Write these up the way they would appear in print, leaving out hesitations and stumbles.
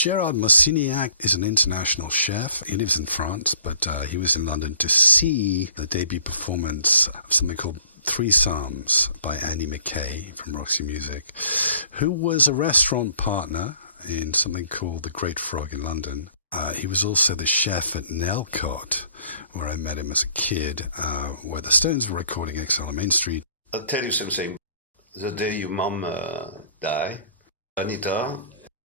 Gerard Mosiniak is an international chef. He lives in France, but he was in London to see the debut performance of something called Three Psalms by Andy Mackay from Roxy Music, who was a restaurant partner in something called The Great Frog in London. He was also the chef at Nellcote, where I met him as a kid, where the Stones were recording Exile on Main Street. I'll tell you something. The day your mom died, Anita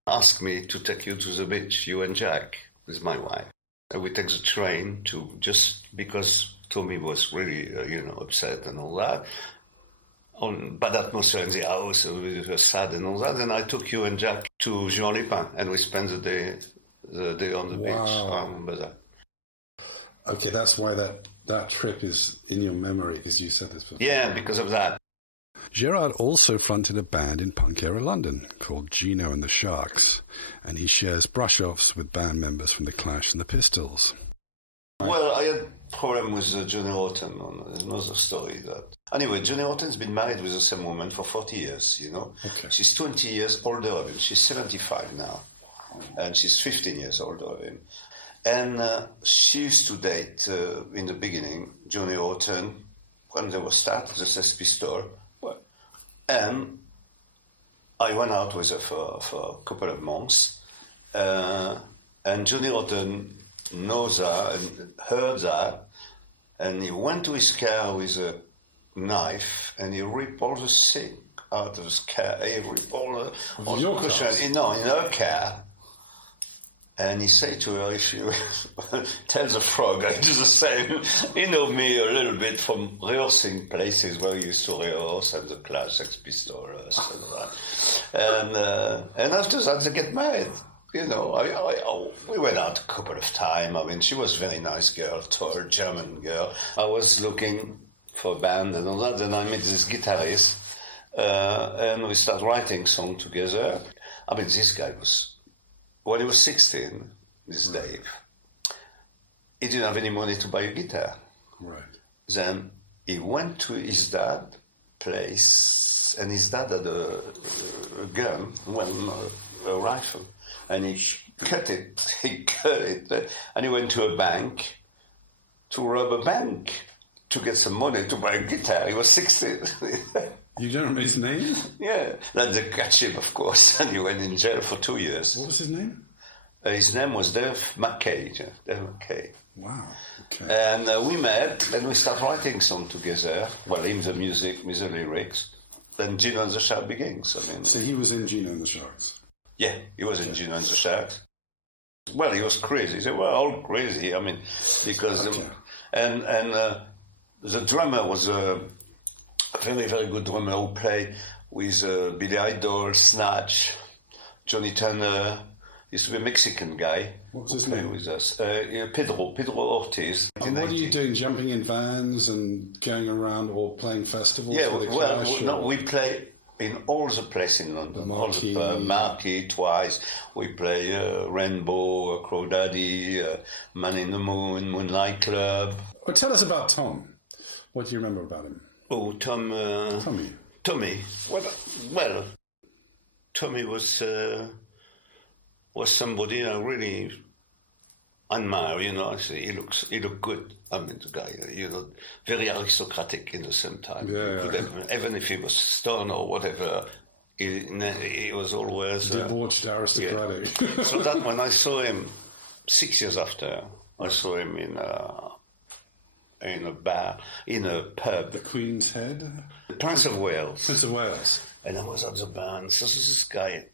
asked me to take you to the beach, you and Jack, with my wife. And we take the train to, just because Tommy was really, upset and all that. On bad atmosphere in the house, we were sad and all that. And I took you and Jack to Jean and we spent the day on the beach. I remember that. Okay, that's why that trip is in your memory, because you said this before. Yeah, because of that. Gerard also fronted a band in punk era London called Gino and The Sharks, and he shares brush-offs with band members from The Clash and The Pistols. Well, I had a problem with Johnny Rotten. There's another story. Anyway, Johnny Rotten's been married with the same woman for 40 years, Okay. She's 20 years older than him. She's 75 now, and she's 15 years older than him. And she used to date, in the beginning, Johnny Rotten, when they were starting the Sex Pistols. And I went out with her for a couple of months, and Johnny Rotten knows that and heard that, and he went to his car with a knife and he ripped all the sink out of his car. He ripped all the cushion in her car. And he said to her, if you tell the frog I do the same. He know me a little bit from rehearsing places where we used to rehearse, and the Clash, Sex Pistols, and that. And after that, they get married. We went out a couple of times. I mean, she was a very nice girl, tall German girl. I was looking for a band and all that. Then I met this guitarist, and we started writing songs together. I mean, this guy was... When he was 16, this Dave, he didn't have any money to buy a guitar. Right. Then he went to his dad's place, and his dad had a gun, a rifle, and he cut it, and he went to a bank to rob a bank to get some money to buy a guitar. He was 16. You don't remember his name? Yeah, then they catch him, of course, and he went in jail for 2 years. What was his name? His name was Dave Mackay. Wow, okay. And we met, and we started writing songs together. Well, him the music, me the lyrics. Then Gino and The Sharks begins. So he was in Gino and The Sharks? Yeah, he was in Gino and The Sharks. Well, he was crazy. They were all crazy, because... Okay. And the drummer was... very, very good drummer who played with Billy Idol, Snatch, Johnny Turner. Used to be a Mexican guy. What was his name? With us. Pedro Ortiz. And what are you doing, jumping in vans and going around or playing festivals? Yeah, for the Clash, we play in all the places in London. The Marquee twice. We play Rainbow, Crow Daddy, Man in the Moon, Moonlight Club. Well, tell us about Tom. What do you remember about him? Oh, Tommy. Well, Tommy was somebody I really admire. He looked good. I mean, the guy, very aristocratic in the same time. Yeah. Even if he was stoned or whatever, he was always debauched, aristocratic. Yeah. So that when I saw him 6 years after, I saw him in a bar, in a pub. The Queen's Head? Prince of Wales. Prince of Wales. And I was at the bar, and so this guy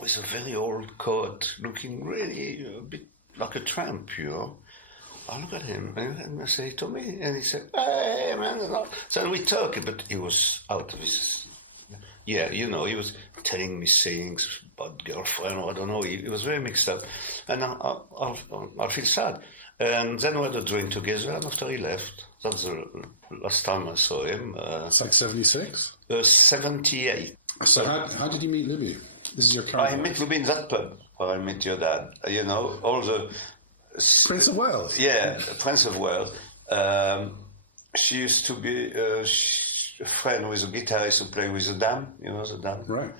with a very old coat, looking really a bit like a tramp, I look at him, and I say, Tommy, and he said, hey, man. So we talk, but he was out of his... Yeah, he was telling me things about girlfriend, or I don't know, he was very mixed up. And I feel sad. And then we had a drink together, and after he left, that's the last time I saw him. It's like 76? 78. So how did you meet Libby? This is your current I met Libby in that pub where I met your dad. All the... Prince of Wales? Yeah, Prince of Wales. She used to be a friend with a guitarist who played with the Dam, the Dam? Right.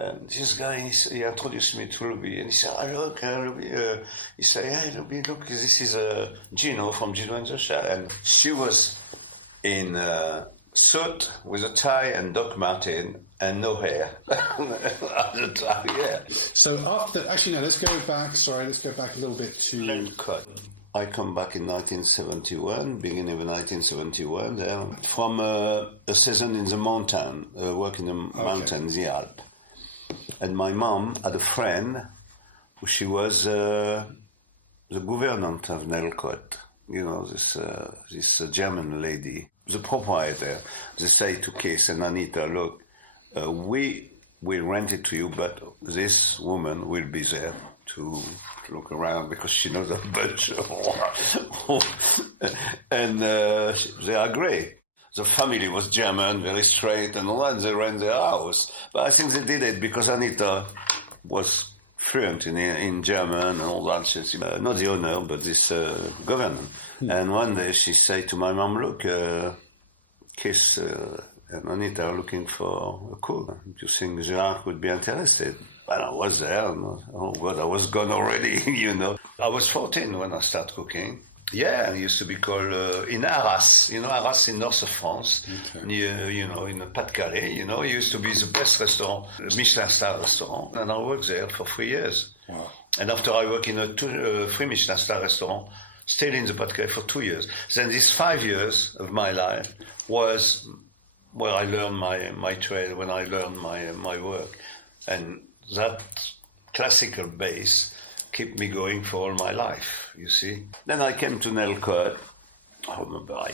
And this guy, he introduced me to Louis, and he said, "Oh, look, Louis." He said, "Hey, Louis, look, this is Gino from Gino and The Sharks." And she was in suit with a tie and Doc Martin and no hair at the time, yeah. So actually, no, let's go back a little bit to... Nellcote. I come back in 1971, beginning of 1971, there, from a season in the mountain, work in the mountains, the Alps. And my mom had a friend, she was the governant of Nellcote, you know, this German lady, the proprietor. They say to Kees and Anita, "Look, we will rent it to you, but this woman will be there to look around because she knows a bunch of..." And they agree. The family was German, very straight and all that, and they rent their house. But I think they did it because Anita was fluent in German and all that. She's not the owner, but this governor. And one day she said to my mom, "Look, Kees and Anita are looking for a cook. Do you think Gerard would be interested?" And I was there, and oh God, I was gone already, you know. I was 14 when I started cooking. Yeah, it used to be called in Arras, you know, Arras in north of France, near, you know, in Pas-de-Calais, you know. It used to be the best restaurant, Michelin star restaurant, and I worked there for 3 years. Wow. And after I worked in a 3 Michelin star restaurant, stayed in the Pas-de-Calais for 2 years. Then these 5 years of my life was where I learned my trade, when I learned my work. And that classical base kept me going for all my life, you see. Then I came to Nellcote. I remember I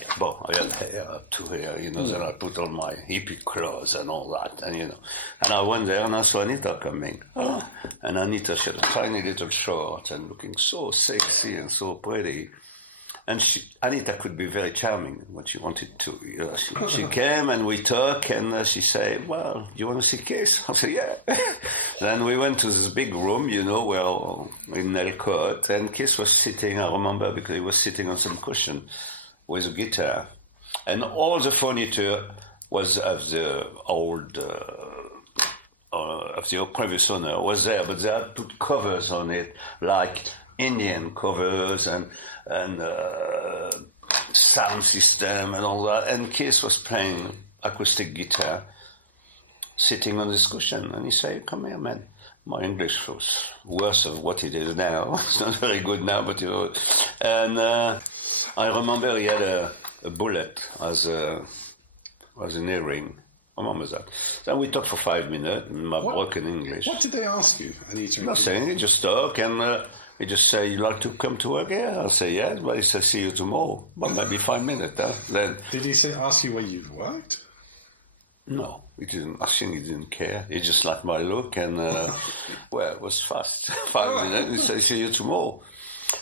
had hair up to here, you know, then I put on my hippie clothes and all that, and you know. And I went there and I saw Anita coming. And Anita, she had a tiny little short and looking so sexy and so pretty. And Anita could be very charming when she wanted to. You know, she came and we talked, and she said, "Well, do you want to see Kees?" I said, "Yeah." Then we went to this big room, you know, where in Nellcote, and Kees was sitting, I remember, because he was sitting on some cushion with a guitar. And all the furniture was of the old, of the previous owner was there, but they had put covers on it, like Indian covers and sound system and all that. And Kees was playing acoustic guitar, sitting on this cushion, and he said, "Come here, man." My English was worse of what it is now. It's not very good now, but you know. And I remember he had a bullet as an earring. I remember that. Then we talked for 5 minutes in my broken English. What did they ask you? Nothing. He just talked, and he just said, "You'd like to come to work here?" I say, "Yes." But he said, "See you tomorrow." Well, maybe 5 minutes. Then did he ask you where you'd worked? No, he didn't. I think he didn't care. He just liked my look, and well, it was fast. 5 minutes. He said, "See you tomorrow."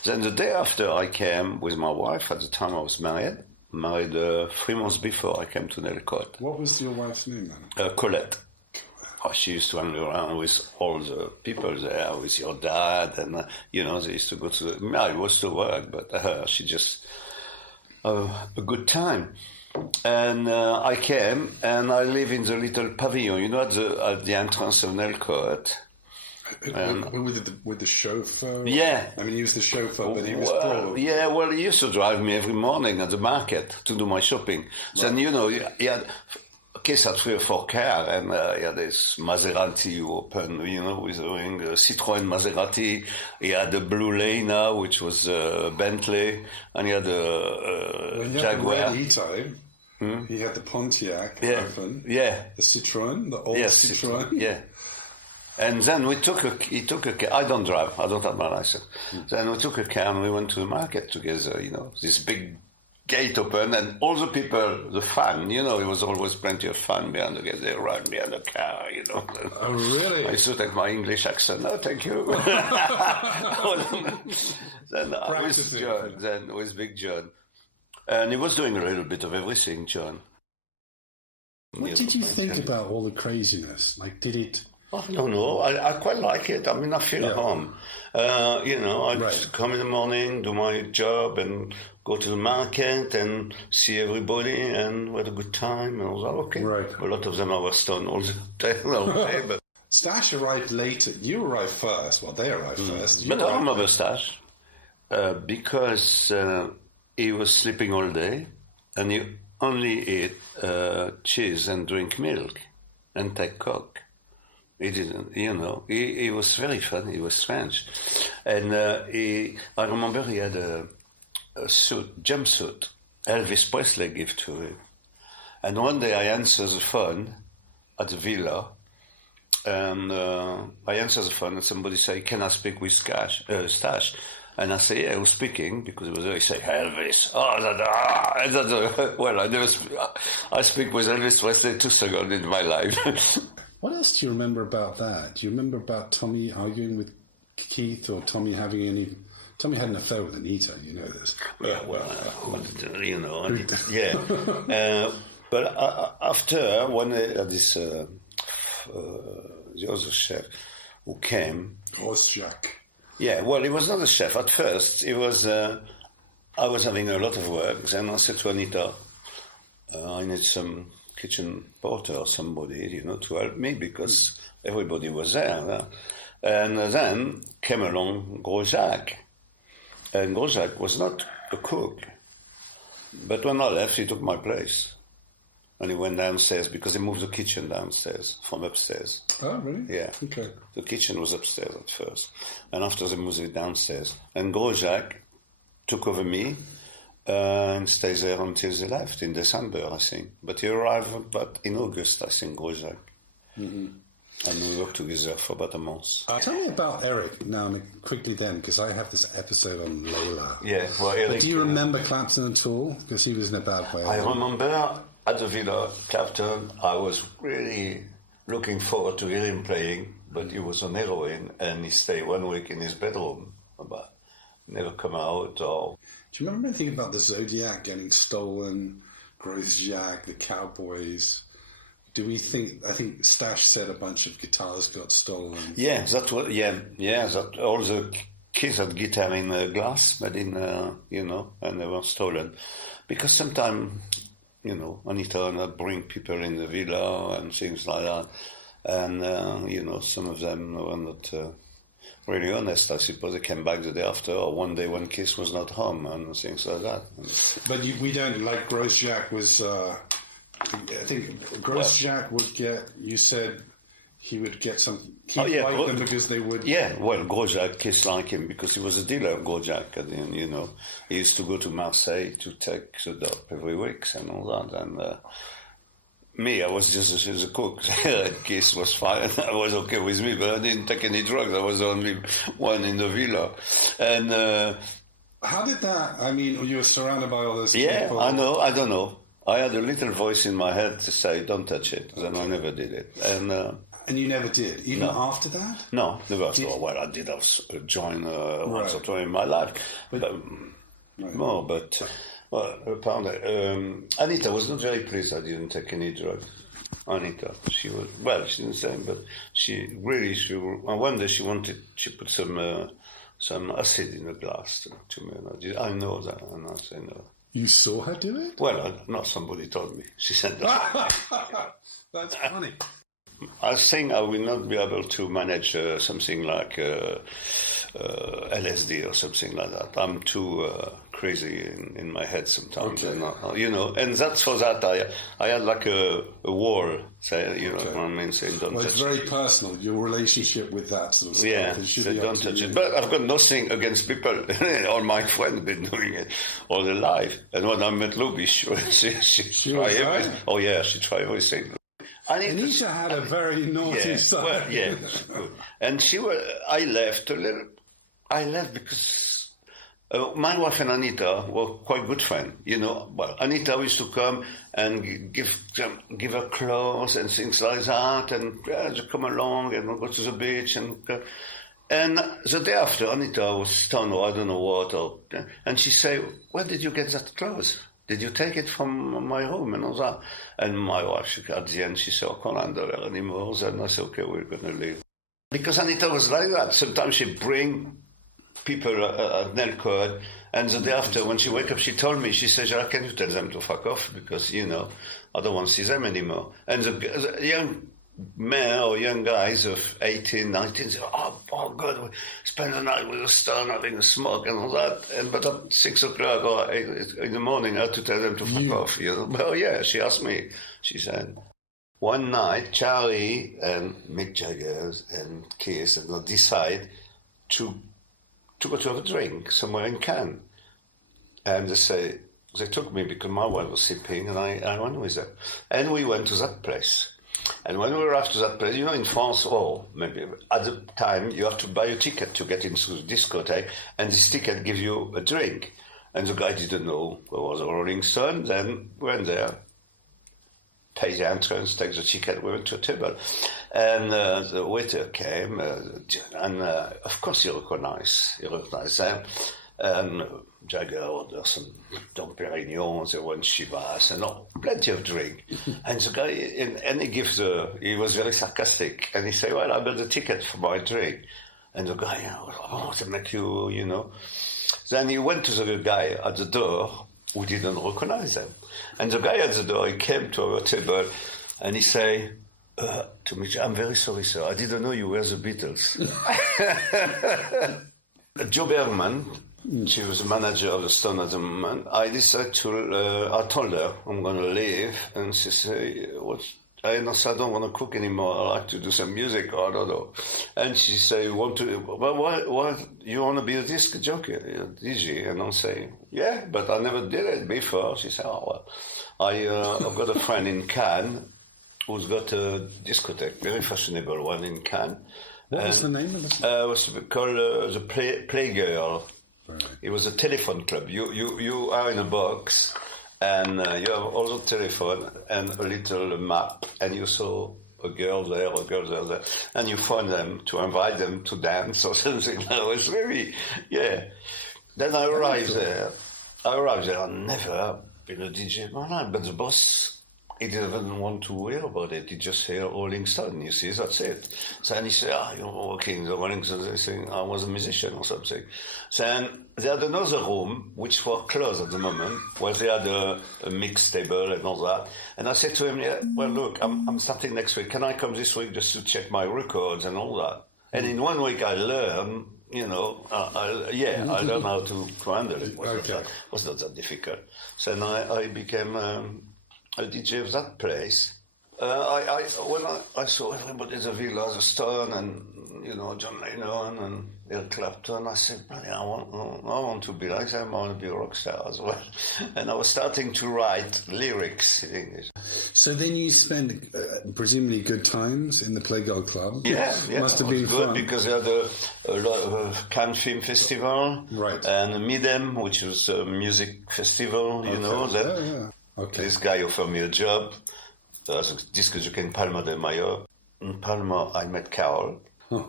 Then the day after, I came with my wife. At the time, I was married 3 months before I came to Nellcote. What was your wife's name then? Colette. She used to hang around with all the people there, with your dad, and you know, they used to go to. I was to work, but she just a good time. And I came, and I live in the little pavilion, you know, at the entrance of Nellcote. With the chauffeur? Yeah. I mean, he was the chauffeur, but he was broad. Yeah, well, he used to drive me every morning at the market to do my shopping. Right. Then, you know, he had... Kees had 3 or 4 cars, and he had this Maserati open, you know, with a Citroën Maserati. He had a Blue Lena, which was a Bentley, and he had a Jaguar. He had the Pontiac open. Yeah. The Citroën, the old Citroën. Yeah. And then he took a car. I don't drive. I don't have my license. Then we took a car and we went to the market together, you know, this big gate open, and all the people, the fun, you know, there was always plenty of fun behind the gate. They ran behind the car, you know. Oh, really? I used to take my English accent. "No, thank you." Then I was John, then with Big John. And he was doing a little bit of everything, John. What did you think about all the craziness? Like, did it... Oh, no, I quite like it. I mean, I feel at home. You know, I just come in the morning, do my job, and go to the market and see everybody, and we had a good time, and all that. Okay. Right. A lot of them I was stoned all the time. Okay, but Stash arrived later. You arrived first. Well, they arrived first. But I remember Stash because he was sleeping all day and he only ate cheese and drink milk and take Coke. He didn't, he was very funny, he was strange. And I remember he had a jumpsuit, Elvis Presley gave to him. And one day I answered the phone at the villa, and I answered the phone and somebody said, "Can I speak with Stash?" And I say, "Yeah, who's speaking?" Because it was he say, "Elvis." Well, I speak with Elvis Presley 2 seconds in my life. What else do you remember about that? Do you remember about Tommy arguing with Keith, or Tommy having any... Tommy had an affair with Anita, you know this. Yeah, yeah. But after one this the other chef who came, Jack. Yeah, well, he was not a chef at first. He was. I was having a lot of work. Then I said to Anita, "I need some kitchen porter or somebody, to help me because everybody was there." And then came along Gros Jacques, and Gros Jacques was not a cook. But when I left, he took my place. And he went downstairs because he moved the kitchen downstairs from upstairs. Oh, really? Yeah. Okay. The kitchen was upstairs at first. And after they moved it downstairs. And Gros Jacques took over me and stayed there until they left in December, I think. But he arrived in August, I think, Gros Jacques. Mm-hmm. And we worked together for about a month. Tell me about Eric now, quickly then, because I have this episode on Layla. Yeah, well, Eric... But do you remember Clapton at all? Because he was in a bad way. I remember at the Villa, Clapton, I was really looking forward to hear him playing, but he was on heroin, and he stayed 1 week in his bedroom, but never come out. Or... Do you remember anything about the Zodiac getting stolen, Gros Jacques, the Cowboys... Do we think? I think Stash said a bunch of guitars got stolen. Yeah, that all the kids had guitar in glass, but in and they were stolen, because sometimes Anita would bring people in the villa and things like that, and some of them were not really honest. I suppose they came back the day after, or one day when Kiss was not home and things like that. But we don't like Gros Jacques was. I think Gros Jacques would get. You said he would get some. He liked them because they would. Yeah, well, Gros Jacques Kiss liked him because he was a dealer. Gros Jacques, and he used to go to Marseille to take the dope every week and all that. And me, I was just a cook. Kiss was fine. I was okay with me, but I didn't take any drugs. I was the only one in the villa, and. How did that? I mean, you were surrounded by all those people. Yeah, I know. I don't know. I had a little voice in my head to say, "Don't touch it." Then I never did it. And you never did, even after that? No, never after. Well, I did have joined once or twice in my life, apparently, Anita was not very pleased I didn't take any drugs. Anita, she didn't say, but one day she put some acid in a glass to me, and I know that, and I say no. You saw her do it? Well, not somebody told me. She said that. That's funny. I think I will not be able to manage something like LSD or something like that. I'm too crazy in my head sometimes. Okay. And that's for that I had like a wall, say, what I mean, saying don't touch it. It's very personal, your relationship with that sort of stuff. Yeah, don't touch it. But I've got nothing against people. All my friends have been doing it all their life. And when I met Luby, she tried everything. Oh yeah, she tried everything. Anita had a very naughty side. Well, yeah, good. And I left because my wife and Anita were quite good friends. Well, Anita used to come and give her clothes and things like that, and they come along and go to the beach and the day after, Anita was stunned or I don't know what, and she said, "Where did you get that clothes? Did you take it from my room and all that?" And my wife, at the end, she said, "I can't handle her anymore." And I said, "Okay, we're going to leave." Because Anita was like that. Sometimes she'd bring people at Nellcote, and the day after, when she wake up, she told me, she said, "Gerard, can you tell them to fuck off? Because, I don't want to see them anymore." And the young men or young guys of 18, 19 say, oh God, we spend the night with the stone having a smoke and all that. But at 6 o'clock or 8 in the morning, I had to tell them to fuck off. You know? Well, yeah, she asked me. She said, one night, Charley and Mick Jagger and Kiss and they decide to go to have a drink somewhere in Cannes. And they took me because my wife was sleeping and I went with them. And we went to that place. And when we arrived to that place, you know, in France, or maybe at the time, you have to buy a ticket to get into the discotheque, and this ticket gives you a drink. And the guy didn't know there was a Rolling Stone. Then we went there, paid the entrance, take the ticket, we went to a table. And the waiter came, and of course he recognized them. And Jagger ordered some Dom Perignon, there went Chivas, and plenty of drink. And the guy, and he was very sarcastic, and he said, well, I got the ticket for my drink. And the guy, oh, to make you, you know. Then he went to the guy at the door, who didn't recognize him. And the guy at the door, he came to our table, and he said, to me, I'm very sorry, sir, I didn't know you were the Beatles. Joe Bergman, she was the manager of the Stone at the moment. I decided I told her I'm going to leave, and she said, I don't want to cook anymore. I like to do some music, or I don't know. And she said, you want to be a disc jockey, a DJ? And I say, yeah, but I never did it before. She said, oh, well, I've got a friend in Cannes who's got a discotheque, very fashionable one in Cannes. What was the name of it? It was called the Playgirl. Right. It was a telephone club. You are in a box, and you have also a telephone and a little map, and you saw a girl there, and you phone them to invite them to dance or something. It was very, yeah. Then I arrived there. I've never been a DJ in my life, but the boss, he didn't want to hear about it. He just said Rolling Stone, you see, that's it. So then he said, you're working the Rolling Stone. They say, I was a musician or something. So then they had another room, which was closed at the moment, where they had a mix table and all that. And I said to him, yeah, well, look, I'm starting next week. Can I come this week just to check my records and all that? And in 1 week I learned, you know, I learned how to handle it. It was not that difficult. So then I became a DJ of that place. When I saw everybody at the Villa, the Stone, and you know John Lennon and Eric Clapton, I said, I want to be like them. I want to be a rock star as well. And I was starting to write lyrics in English. So then you spent presumably good times in the Playgirl Club. Yeah, must have been good fun because they had a lot of Cannes Film Festival, right, and Midem, which was a music festival. You know that. Yeah. Okay. This guy offered me a job as a disc jockey in Palma de Mayo. In Palma, I met Carol,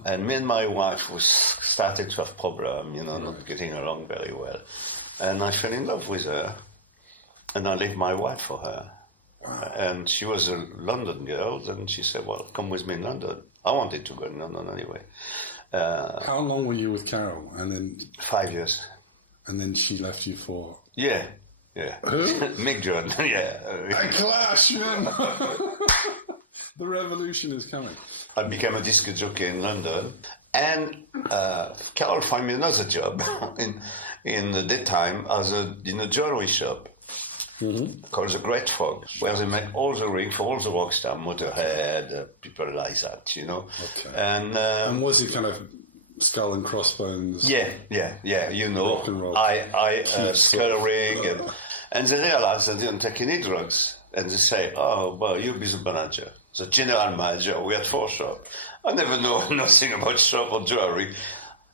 and me and my wife was starting to have problems, you know, not getting along very well. And I fell in love with her, and I left my wife for her. Wow. And she was a London girl, and she said, well, come with me in London. I wanted to go in London anyway. How long were you with Carol? And then 5 years. And then she left you for... Yeah. Who? Mick Jagger, yeah. A clash, man! The revolution is coming. I became a disc jockey in London, and Carol found me another job in the daytime in a jewelry shop called The Great Frog, where they make all the rings for all the rock stars, Motorhead, people like that, you know. Okay. And was it kind of skull and crossbones? Yeah, you know. Rock and roll. I skull ring, and they realized they didn't take any drugs. And they say, oh, well, you'll be the manager, the general manager. We had 4 shops. I never know nothing about shop or jewelry.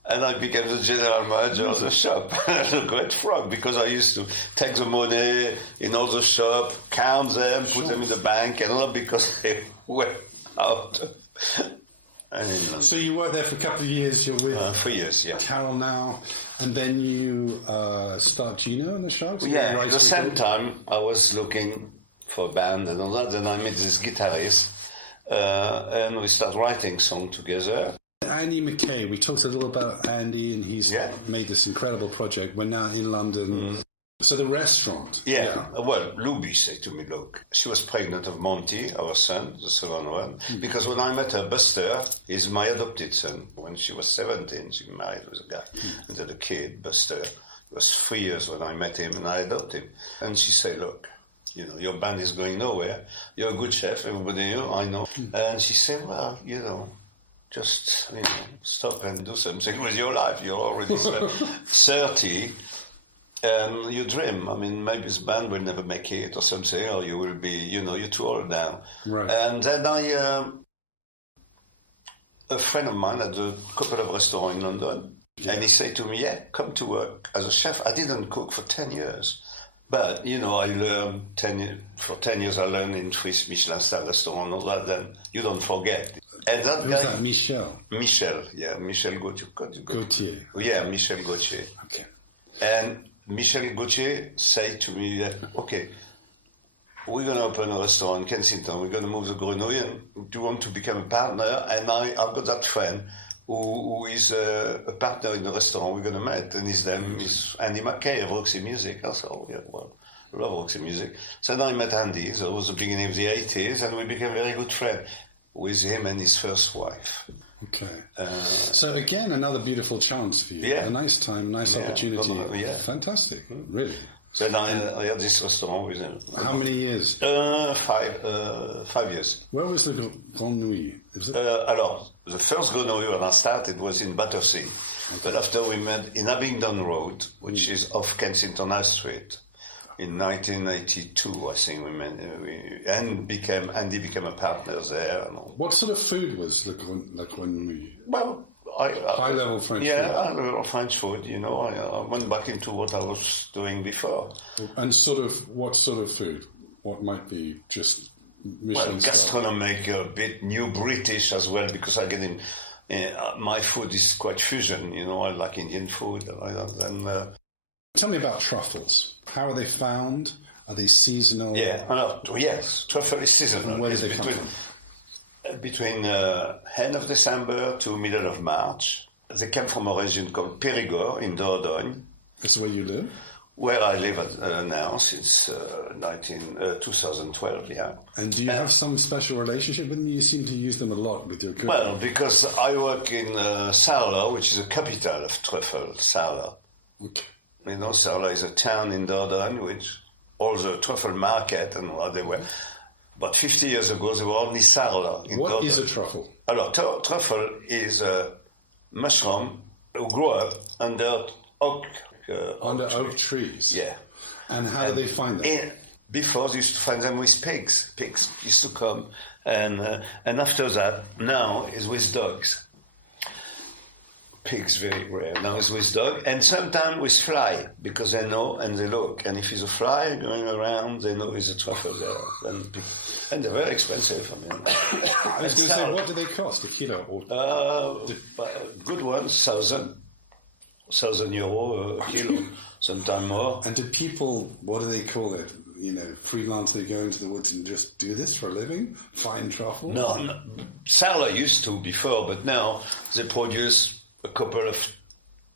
And I became the general manager of the shop, The Great Frog, because I used to take the money in all the shop, count them, put them in the bank, and all because they were out. So you worked there for a couple of years. You're with 3 years, yeah. Carol now, and then you start Gino and The Sharks? Yeah, at the same time, I was looking for a band and all that. Then I met this guitarist, and we started writing songs together. Andy Mackay, we talked a little about Andy, and he's made this incredible project. We're now in London. So the restaurant. Yeah. Well, Luby said to me, look, she was pregnant of Monty, our son, the second one, because when I met her, Buster is my adopted son. When she was 17, she married with a guy and had a kid, Buster. He was 3 years when I met him and I adopted him. And she said, look, you know, your band is going nowhere. You're a good chef, everybody knew, I know. And she said, well, you know, just, you know, stop and do something with your life. You're already 30. And you dream. I mean, maybe this band will never make it or something, or you will be, you know, you're too old now. Right. And then a friend of mine had a couple of restaurants in London, and he said to me, yeah, come to work as a chef. I didn't cook for 10 years. But, you know, I learned for 10 years I learned in 3 Michelin-star restaurants, all that, then you don't forget. And that Who's guy... that, Michel? Michel, yeah, Michel Gauthier. Gauthier. Yeah, Michel Gauthier. Okay. And Michel Gauthier said to me, okay, we're going to open a restaurant in Kensington. We're going to move the Grenouille. And do you want to become a partner? And I've got that friend who is a partner in the restaurant we're going to meet. And his name is Andy Mackay of Roxy Music. I said, oh, yeah, well, I love Roxy Music. So then I met Andy. So it was the beginning of the 80s. And we became very good friends with him and his first wife. Okay. So again, another beautiful chance for you. Yeah. A nice time, nice opportunity. Yeah. Fantastic. Really. So then I had this restaurant with him. How many years? 5 years. Where was the Grand Nuit? Alors, the first Grenouille when I started was in Battersea. Okay. But after we met in Abingdon Road, which is off Kensington High Street, in 1982, I think Andy became a partner there. What sort of food was the Grand Nuit? Well, high-level French food? Yeah, high-level French food, you know. I went back into what I was doing before. And what sort of food? What might be just Well, Michelin gastronomic, a bit new British as well, because I get in... my food is quite fusion, you know. I like Indian food. Tell me about truffles. How are they found? Are they seasonal? Yeah, yes, truffle is seasonal. And where do they come from? Between end of December to middle of March. They came from a region called Périgord in Dordogne. That's where you live? Where I live now since 2012, yeah. And do you have some special relationship with them? You seem to use them a lot with your cooking. Well, because I work in Sarlat, which is the capital of truffle, Sarlat. Okay. You know, Sarlat is a town in Dordogne, which all the truffle market and what they were. But 50 years ago, they were only Sarlat. What is a truffle? Alors, truffle is a mushroom who grew up under oak. Under oak trees? Yeah. And how do they find them? Before, they used to find them with pigs. Pigs used to come. And after that, now is with dogs. Pigs very rare. Now it's with dog, and sometimes with fly, because they know and they look. And if it's a fly going around, they know it's a truffle there. And they're very expensive. I mean, I was going to say, what do they cost, a kilo? Good ones, 1,000 euro a kilo, sometimes more. And do people, what do they call it? You know, freelance, they go into the woods and just do this for a living? Find truffle? No. Sarlat used to before, but now they produce a couple of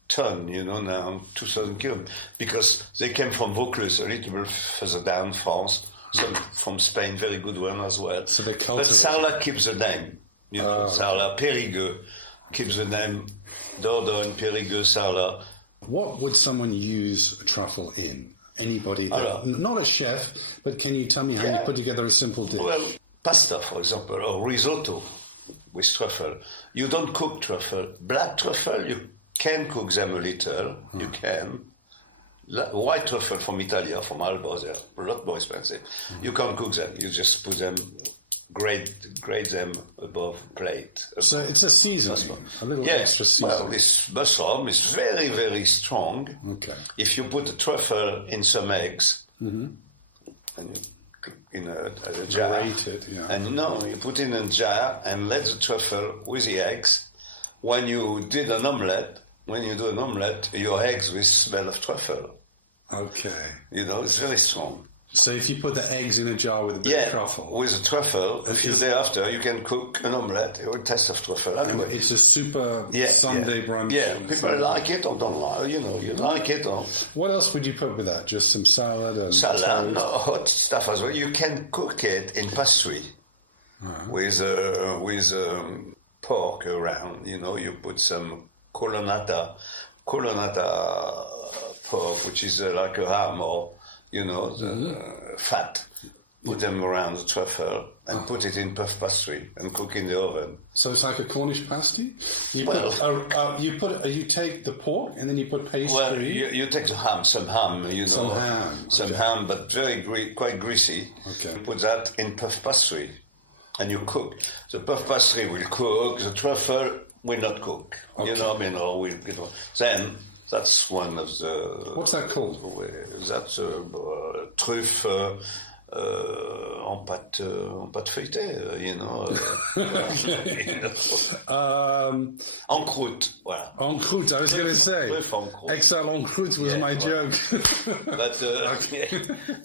ton, you know, now 2,000 kilos, because they came from Vaucluse, a little bit further down France, some from Spain, very good one as well. So they but Sarlat keeps the name, you know, Sarlat, Périgueux keeps the name, Dordogne, Périgueux, Sarlat. What would someone use a truffle in? Anybody, not a chef, but can you tell me how you put together a simple dish? Well, pasta, for example, or risotto with truffle. You don't cook truffle. Black truffle, you can cook them a little. You can. White truffle from Italy, from Alba, they're a lot more expensive. You can't cook them. You just put them, grate them above plate. So it's a seasoning, a little extra seasoning. Well, this mushroom is very, very strong. Okay. If you put a truffle in some eggs, and you in a jar. Grate it, yeah. And you put it in a jar and let the truffle with the eggs. When you do an omelette, your eggs will smell of truffle. Okay. You know, it's very strong. So if you put the eggs in a jar with a bit of truffle. With a truffle, a few days after, you can cook an omelette or a taste of truffle. Anyway, it's a super Sunday brunch. Yeah, people like it or don't like it. You know, you like it or... What else would you put with that? Just some salad and salad, no, hot stuff as well. You can cook it in pastry with pork around. You know, you put some colonnata pork, which is like a ham or, you know, the fat. Put them around the truffle and put it in puff pastry and cook in the oven. So it's like a Cornish pasty? You take the pork and then you put pastry? Well, you take the ham, some ham, you know. Some ham, but quite greasy. Okay. You put that in puff pastry and you cook. The puff pastry will cook, the truffle will not cook. Okay. You know what I mean? Or will, then that's one of the... What's that called? That's truffe... en pâte feuilletée, you know. En croûte, voilà. En croûte, I was going to say. Exile en croûte was my joke.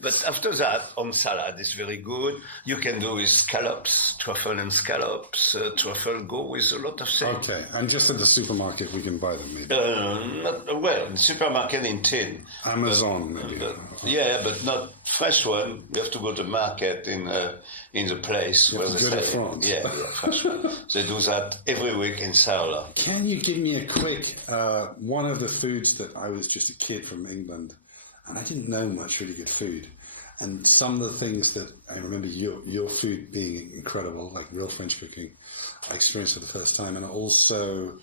But after that, on salad, it's very good. You can do with scallops, truffle and scallops. Truffle go with a lot of things. Okay, and just at the supermarket we can buy them, maybe? In the supermarket in tin. Amazon, maybe. But not fresh one. You have to go to the market in the place where they sell it. Yeah, fresh one. They do that every week in Charley. Can you give me a quick one of the foods that I was just a kid from England and I didn't know much really good food, and some of the things that I remember your food being incredible, like real French cooking, I experienced for the first time, and also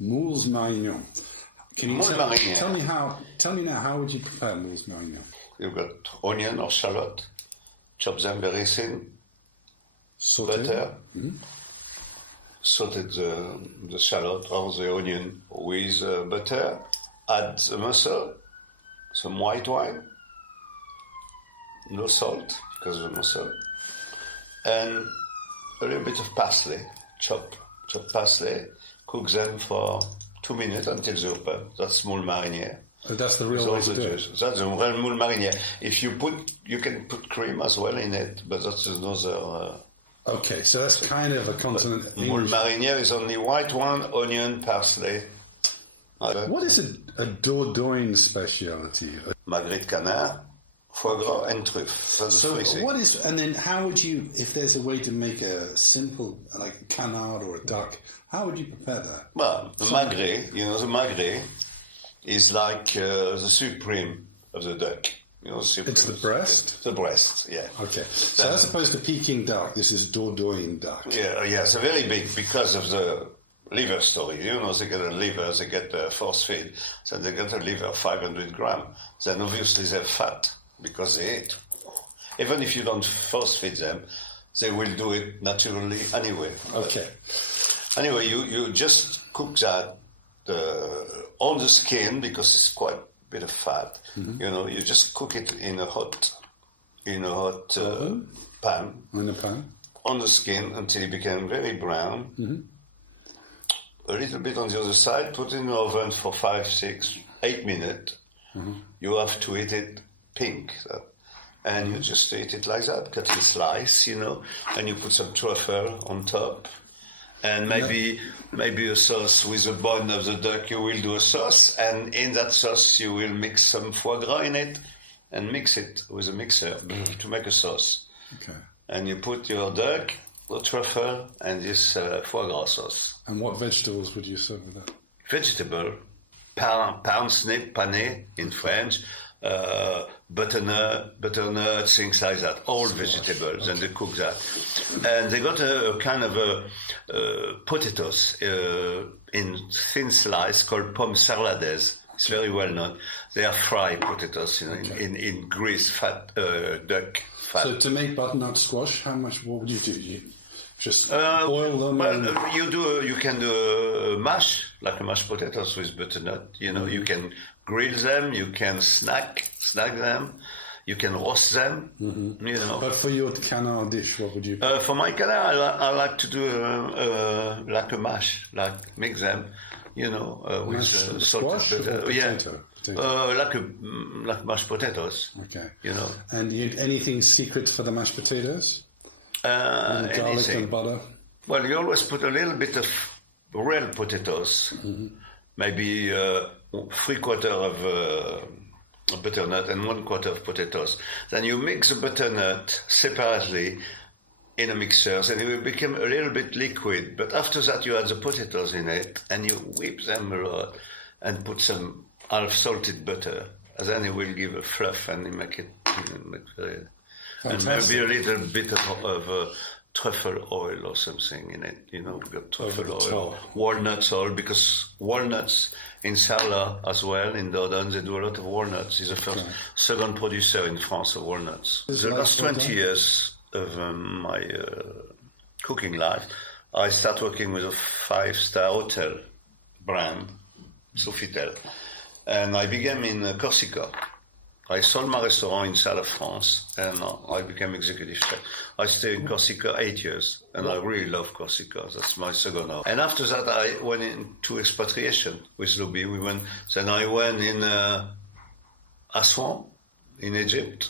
moules marignon. Can you tell me now how would you prepare moules marignon? You've got onion or shallot, chop them very thin, butter, saute the shallot or the onion with butter, add the mussel, some white wine, no salt because of the mussel, and a little bit of parsley, chop parsley, cook them for 2 minutes until they open. That's moule marinière. So that's the real way to do it. That's the real moule marinière. If you can put cream as well in it, but that's another... Okay, so that's kind of a continent... Moule marinière is only white wine, onion, parsley. What is a Dordogne speciality? Magret de canard, foie gras and truffe. So what is... And then how would you... If there's a way to make a simple, like a canard or a duck, how would you prepare that? Well, the magret is like the supreme of the duck. You know, it's the breast? The breast, yeah. Okay. So as opposed to Peking duck, this is Dordogne duck. Yeah, it's very big because of the liver story. You know, they get a liver, they get force feed, so they get a liver 500 grams. Then obviously they're fat because they eat. Even if you don't force feed them, they will do it naturally anyway. Okay. Anyway, you just cook that on the skin because it's quite a bit of fat. Mm-hmm. You know, you just cook it in a hot pan. In a pan. On the skin until it became very brown. Mm-hmm. A little bit on the other side. Put it in the oven for 5, 6, 8 minutes. Mm-hmm. You have to eat it pink. And you just eat it like that, cut in slice, you know, and you put some truffle on top. And maybe a sauce with the bone of the duck. You will do a sauce, and in that sauce you will mix some foie gras in it, and mix it with a mixer to make a sauce. Okay. And you put your duck, the truffle, and this foie gras sauce. And what vegetables would you serve with that? Vegetable, pain snip, pané in French. Butternut, things like that, all vegetables, and they cook that. And they got a kind of potatoes in thin slice called pommes salades. It's very well known. They are fried potatoes in grease, fat, duck fat. So to make butternut squash, what would you do? You just boil them? Well, you can do a mash, like a mashed potatoes with butternut. You know, you can grill them, you can snack them, you can roast them, you know. But for your canard dish, what would you... For my canard, I like to do like a mash, like mix them with salted butter. Yeah, like mashed potatoes. Okay. And anything secret for the mashed potatoes? Garlic anything. and butter. Well, you always put a little bit of real potatoes, maybe 3/4 of butternut and 1/4 of potatoes. Then you mix the butternut separately in a mixer, and it will become a little bit liquid. But after that, you add the potatoes in it, and you whip them a lot, and put some half salted butter. And then it will give a fluff, and you make it and maybe a little bit of truffle oil or something in it. We've got truffle oil, walnuts oil, because walnuts in Charley as well, in Dordogne, they do a lot of walnuts. It's the second producer in France of walnuts. The last 20 years of my cooking life, I started working with a 5-star hotel brand, Sofitel, and I began in Corsica. I sold my restaurant in south of France, and I became executive chef. I stayed in Corsica 8 years, and I really love Corsica. That's my second home. And after that, I went into expatriation with Louis. Then I went in Aswan, in Egypt.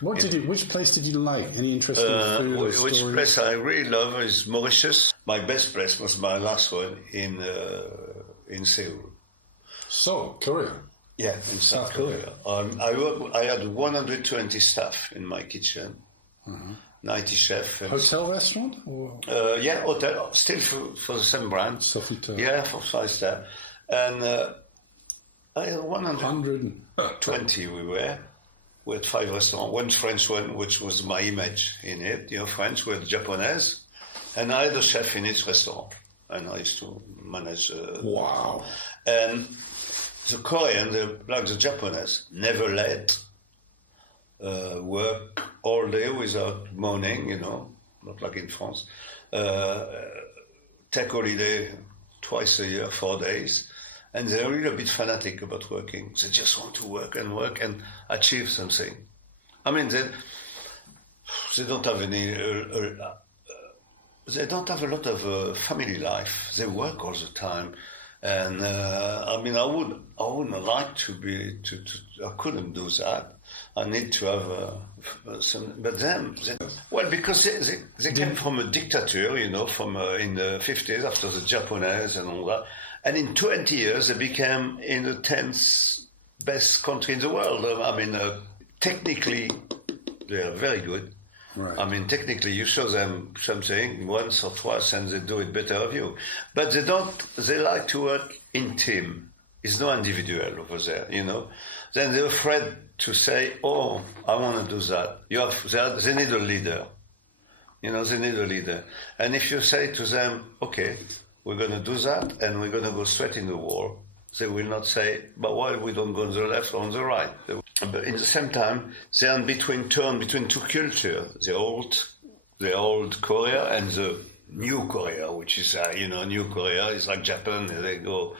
Which place did you like? Any interesting food or stories? Which place I really love is Mauritius. My best place was my last one in Seoul. So, Korea. Yeah, in South Korea. I had 120 staff in my kitchen, 90 chefs. Hotel restaurant? Or? Yeah, hotel, still for the same brand. Sofitel. Yeah, for 5-star. And I had 120 we were. We had 5 restaurants, one French one, which was my image in it, French, we had Japanese, and I had a chef in each restaurant, and I used to manage. Wow. And the Korean, like the Japanese, never let work all day without mourning, not like in France. Take holiday twice a year, 4 days. And they're really a bit fanatic about working. They just want to work and achieve something. I mean, they don't have any. They don't have a lot of family life. They work all the time, and I wouldn't like to be. I couldn't do that. I need to have some. But them, because they came from a dictator, from in the 50s after the Japanese and all that. And in 20 years, they became in the 10th best country in the world. Technically, they are very good. Right. Technically, you show them something once or twice and they do it better of you. But they like to work in team. It's no individual over there, Then they're afraid to say, oh, I want to do that. They need a leader. They need a leader. And if you say to them, okay, we're going to do that, and we're going to go straight in the wall, they will not say, but why we don't go on the left or on the right? But in the same time, they are between two cultures, the old Korea and the new Korea, which is, new Korea is like Japan, they go